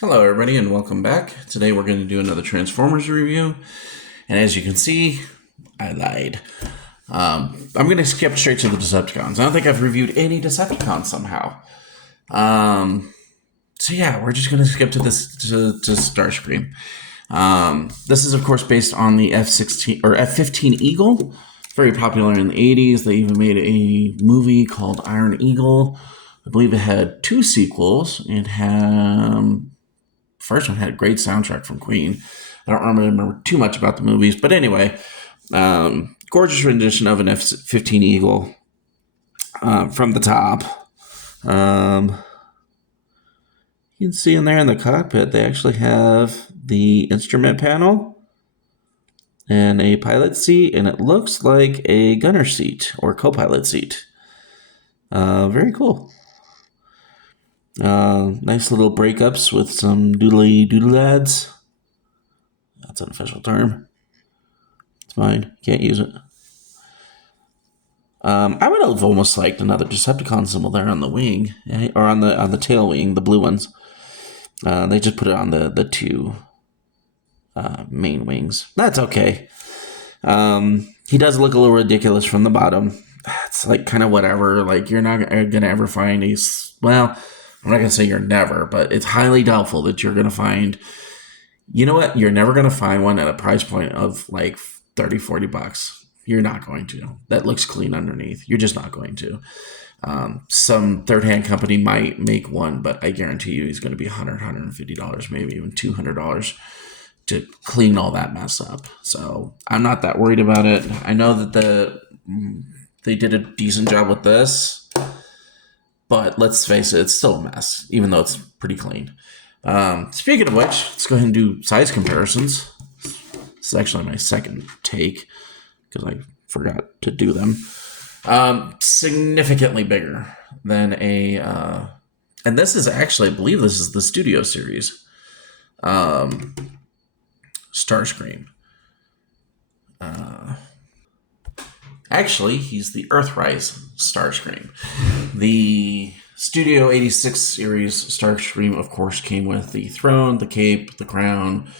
Hello, everybody, and welcome back. Today we're going to do another Transformers review, and as you can see, I lied. I'm going to skip straight to the Decepticons. I don't think I've reviewed any Decepticons somehow. So yeah, we're just going to skip to this to Starscream. This is, of course, based on the F-16 or F-15 Eagle, very popular in the 80s. They even made a movie called Iron Eagle. I believe it had two sequels. It had first one had a great soundtrack from Queen. I don't remember too much about the movies, but anyway, gorgeous rendition of an F-15 Eagle from the top. You can see in there in the cockpit, they actually have the instrument panel and a pilot seat, and it looks like a gunner seat or co-pilot seat. Very cool. Nice little breakups with some doodly-doodle-ads. That's an official term. It's mine. Can't use it. I would have almost liked another Decepticon symbol there on the wing, or on the tail wing, the blue ones. They just put it on the two main wings. That's okay. He does look a little ridiculous from the bottom. It's like kind of whatever. Like you're not gonna ever find a well. I'm not gonna say you're never, but it's highly doubtful that you're gonna find. You know what? You're never gonna find one at a price point of like $30-$40. You're not going to. That looks clean underneath. You're just not going to. Some third-hand company might make one, but I guarantee you he's going to be $100-$150, maybe even $200 to clean all that mess up. So I'm not that worried about it. I know that they did a decent job with this, but let's face it, it's still a mess, even though it's pretty clean. Speaking of which, let's go ahead and do size comparisons. This is actually my second take because I forgot to do them. Significantly bigger than and this is actually, I believe this is the studio series, Starscream. Actually, he's the Earthrise Starscream. The Studio 86 series Starscream, of course, came with the throne, the cape, the crown,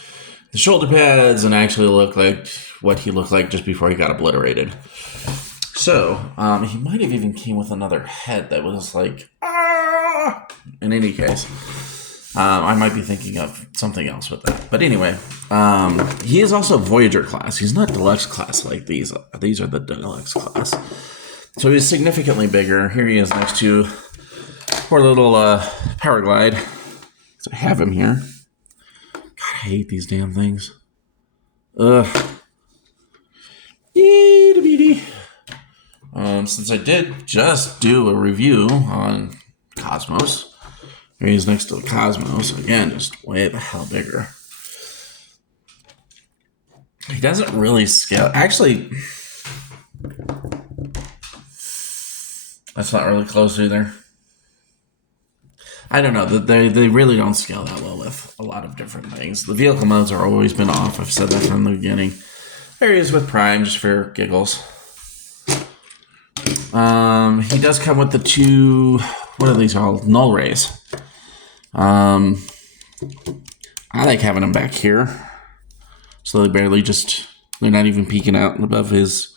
the shoulder pads, and actually looked like what he looked like just before he got obliterated. So, he might have even came with another head that was like, ah! In any case, I might be thinking of something else with that. But anyway, he is also Voyager class. He's not deluxe class like these. These are the deluxe class. So he's significantly bigger. Here he is next to poor little Powerglide. So I have him here. God, I hate these damn things. Ugh. Since I did just do a review on Cosmos, here he is next to the Cosmos. Again, just way the hell bigger. He doesn't really scale. Actually, that's not really close either. I don't know. They really don't scale that well with a lot of different things. The vehicle modes are always been off. I've said that from the beginning. There he is with Prime, just for giggles. He does come with the two, what are these called? Null rays. I like having them back here. So they're not even peeking out above his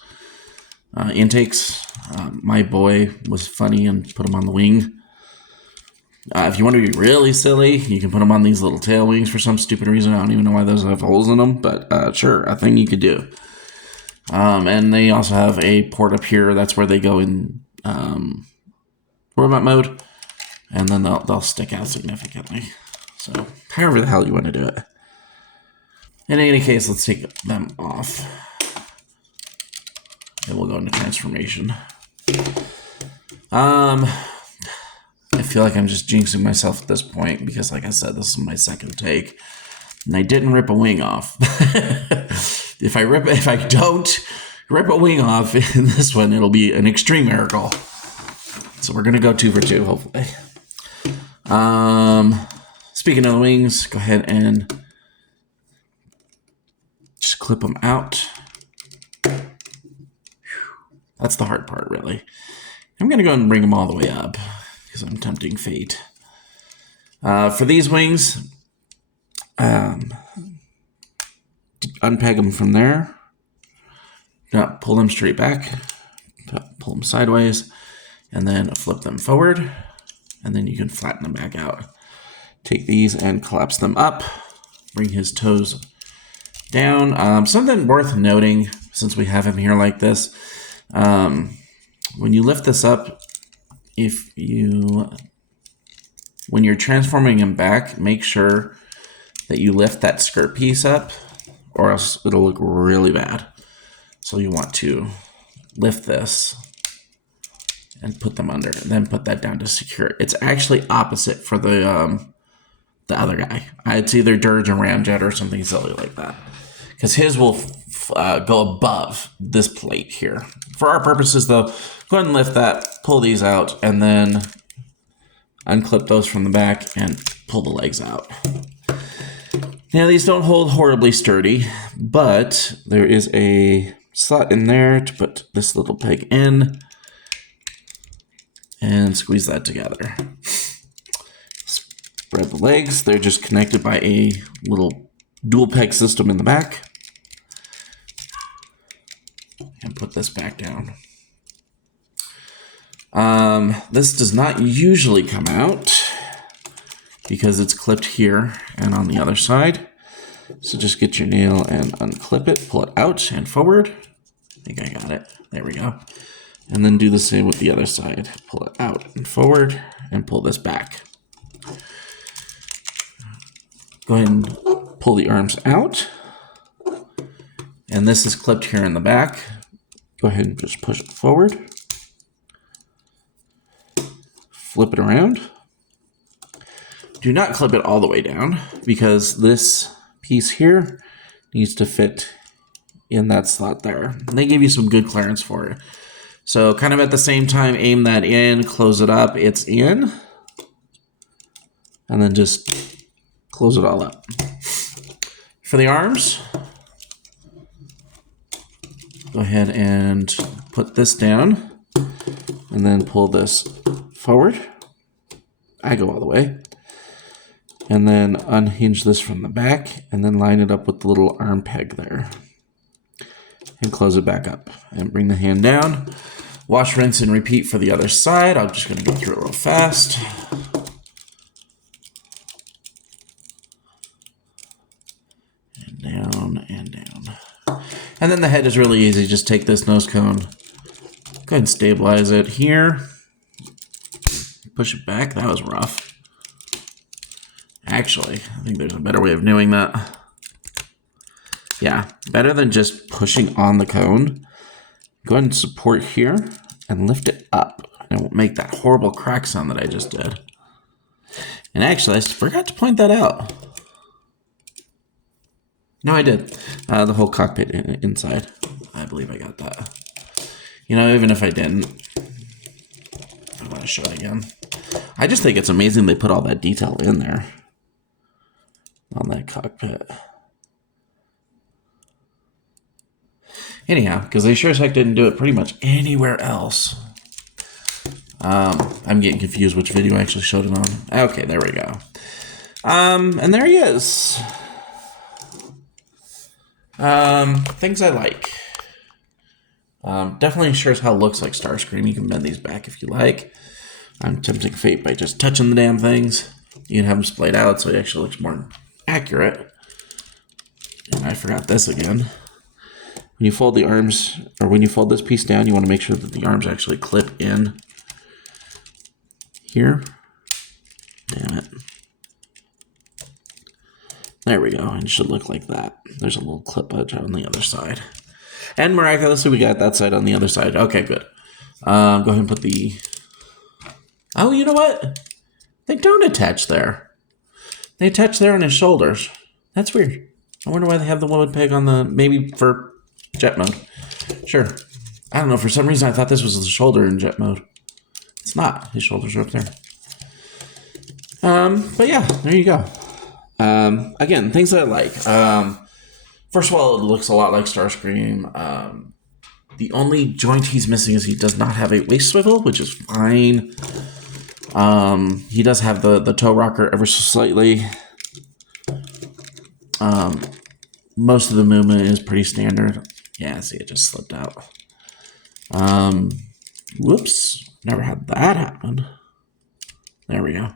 intakes. My boy was funny and put him on the wing. If you want to be really silly, you can put them on these little tail wings for some stupid reason. I don't even know why those have holes in them, but sure, a thing you could do. And they also have a port up here. That's where they go in robot mode, and then they'll stick out significantly. So however the hell you want to do it. In any case, let's take them off, and we'll go into transformation. I feel like I'm just jinxing myself at this point because, like I said, this is my second take, and I didn't rip a wing off. If I don't rip a wing off in this one, it'll be an extreme miracle. So we're gonna go 2 for 2, hopefully. Speaking of the wings, go ahead and just clip them out. That's the hard part, really. I'm gonna go and bring them all the way up because I'm tempting fate. For these wings, Unpeg them from there. Now pull them straight back. Pull them sideways. And then flip them forward. And then you can flatten them back out. Take these and collapse them up. Bring his toes down. Something worth noting, since we have him here like this, when you lift this up, when you're transforming him back, make sure that you lift that skirt piece up, or else it'll look really bad. So you want to lift this and put them under, and then put that down to secure it. It's actually opposite for the other guy. It's either Dirge or Ramjet or something silly like that, because his will go above this plate here. For our purposes, though, go ahead and lift that, pull these out, and then unclip those from the back and pull the legs out. Now, these don't hold horribly sturdy, but there is a slot in there to put this little peg in and squeeze that together. Spread the legs. They're just connected by a little dual peg system in the back. And put this back down. This does not usually come out because it's clipped here and on the other side. So just get your nail and unclip it, pull it out and forward. I think I got it. There we go. And then do the same with the other side. Pull it out and forward and pull this back. Go ahead and pull the arms out. And this is clipped here in the back. Go ahead and just push it forward. Flip it around. Do not clip it all the way down, because this piece here needs to fit in that slot there. And they give you some good clearance for it. So kind of at the same time, aim that in, close it up, it's in. And then just close it all up. For the arms, go ahead and put this down and then pull this forward. I go all the way. And then unhinge this from the back and then line it up with the little arm peg there. And close it back up. And bring the hand down. Wash, rinse, and repeat for the other side. I'm just going to go through it real fast. And down and down. And then the head is really easy. Just take this nose cone. Go ahead and stabilize it here. Push it back. That was rough. Actually, I think there's a better way of doing that. Yeah, better than just pushing on the cone. Go ahead and support here and lift it up. And it won't make that horrible crack sound that I just did. And actually, I forgot to point that out. No, I did. The whole cockpit inside. I believe I got that. You know, even if I didn't, I want to show it again. I just think it's amazing they put all that detail in there on that cockpit. Anyhow, because they sure as heck didn't do it pretty much anywhere else. I'm getting confused which video I actually showed it on. Okay, there we go. And there he is. Things I like. Definitely sure as hell looks like Starscream. You can bend these back if you like. I'm tempting fate by just touching the damn things. You can have them splayed out so it actually looks more accurate. And I forgot this again. When you fold the arms, or when you fold this piece down, you want to make sure that the arms actually clip in here. Damn it. There we go. And it should look like that. There's a little clip edge on the other side. And miraculously, we got that side on the other side. Okay, good. Go ahead and put the... Oh, you know what? They don't attach there. They attach there on his shoulders. That's weird. I wonder why they have the wood peg on the... Maybe for jet mode. Sure. I don't know. For some reason, I thought this was the shoulder in jet mode. It's not. His shoulders are up there. But yeah, there you go. Again, things that I like. First of all, it looks a lot like Starscream. The only joint he's missing is he does not have a waist swivel, which is fine. He does have the toe rocker ever so slightly. Um, most of the movement is pretty standard. Yeah, see, it just slipped out. Whoops. Never had that happen. There we go.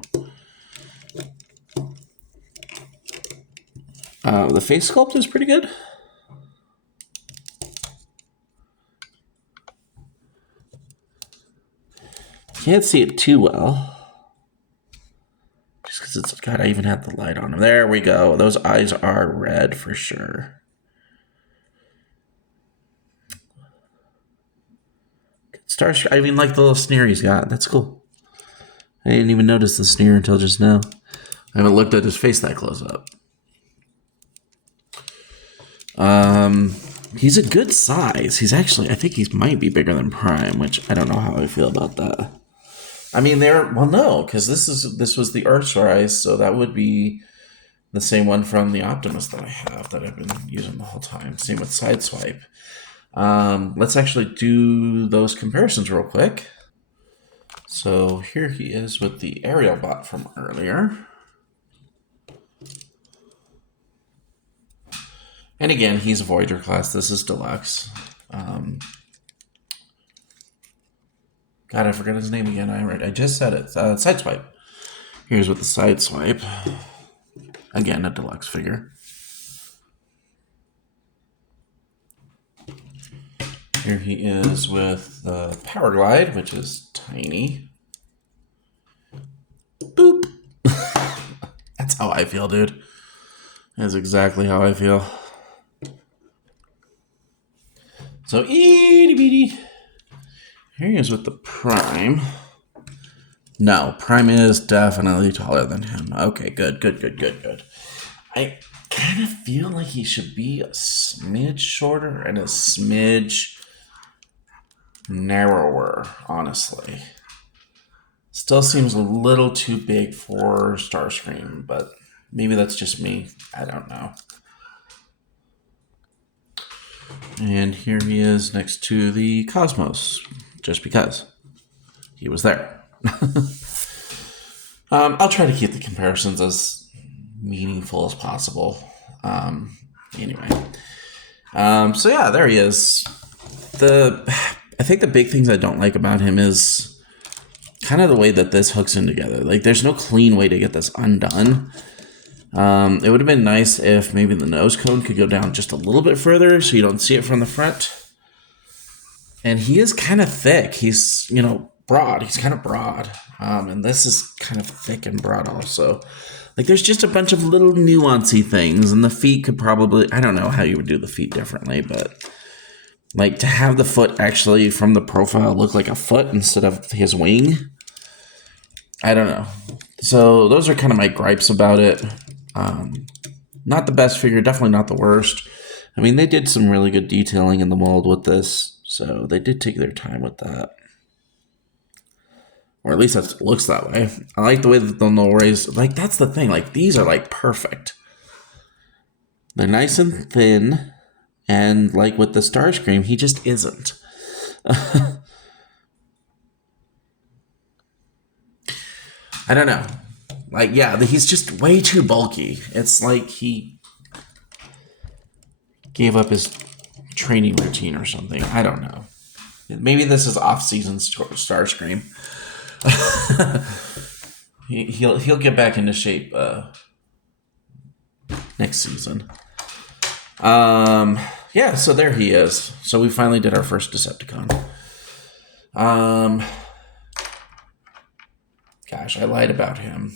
The face sculpt is pretty good. Can't see it too well. Just because it's... God, I even had the light on him. There we go. Those eyes are red for sure. Starscream, I mean, like the little sneer he's got. That's cool. I didn't even notice the sneer until just now. I haven't looked at his face that close up. He's a good size. He's actually, I think he might be bigger than Prime, which I don't know how I feel about that. I mean, no, because this was the Earthrise, so that would be the same one from the Optimus that I have that I've been using the whole time. Same with Sideswipe. Let's actually do those comparisons real quick. So here he is with the aerial bot from earlier. And again, he's a Voyager class. This is Deluxe. God, I forgot his name again. I just said it. Sideswipe. Here's with the Sideswipe. Again, a Deluxe figure. Here he is with the Power Glide, which is tiny. Boop. That's how I feel, dude. That's exactly how I feel. So, itty bitty. Here he is with the Prime. No, Prime is definitely taller than him. Okay, good. I kind of feel like he should be a smidge shorter and a smidge narrower, honestly. Still seems a little too big for Starscream, but maybe that's just me. I don't know. And here he is next to the Cosmos, just because he was there. I'll try to keep the comparisons as meaningful as possible. Anyway. So yeah, there he is. I think the big things I don't like about him is kind of the way that this hooks in together. Like, there's no clean way to get this undone. It would have been nice if maybe the nose cone could go down just a little bit further so you don't see it from the front. And he is kind of thick. He's, broad. He's kind of broad. And this is kind of thick and broad also. Like, there's just a bunch of little nuancy things. And the feet could probably... I don't know how you would do the feet differently, but... Like, to have the foot actually from the profile look like a foot instead of his wing... I don't know. So, those are kind of my gripes about it. Not the best figure, definitely not the worst. I mean, they did some really good detailing in the mold with this, so they did take their time with that. Or at least it looks that way. I like the way that the no-rays... Like, that's the thing. Like, these are, like, perfect. They're nice and thin, and, like, with the Starscream, he just isn't. I don't know. Like, yeah, he's just way too bulky. It's like he gave up his training routine or something. I don't know. Maybe this is off-season Starscream. he'll get back into shape next season. Yeah, so there he is. So we finally did our first Decepticon. Gosh, I lied about him.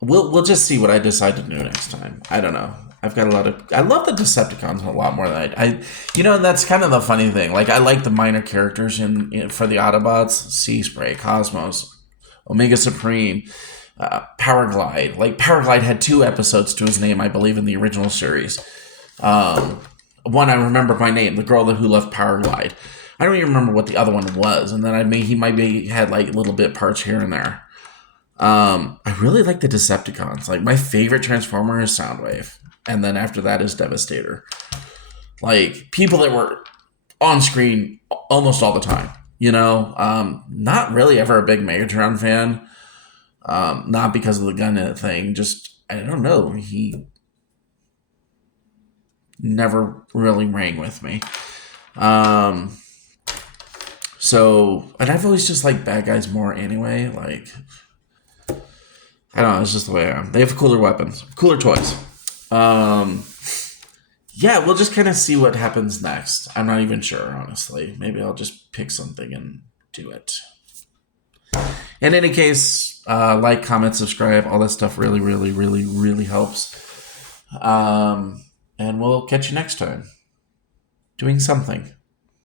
We'll just see what I decide to do next time. I don't know. I've got a lot of... I love the Decepticons a lot more than I and that's kind of the funny thing. Like, I like the minor characters for the Autobots. Sea Spray, Cosmos, Omega Supreme, Power Glide. Like, Power Glide had 2 episodes to his name, I believe, in the original series. One, I remember by name, the girl who left Power Glide. I don't even remember what the other one was. And then he might be had like little bit parts here and there. I really like the Decepticons. Like, my favorite Transformer is Soundwave. And then after that is Devastator. Like, people that were on screen almost all the time. Not really ever a big Megatron fan. Not because of the gun thing. Just, I don't know. He never really rang with me. Um, and I've always just liked bad guys more anyway. Like, I don't know, it's just the way I am. They have cooler weapons, cooler toys. Um, yeah, we'll just kind of see what happens next. I'm not even sure, honestly. Maybe I'll just pick something and do it. In any case, like, comment, subscribe, all that stuff really, really, really, really helps. And we'll catch you next time doing something.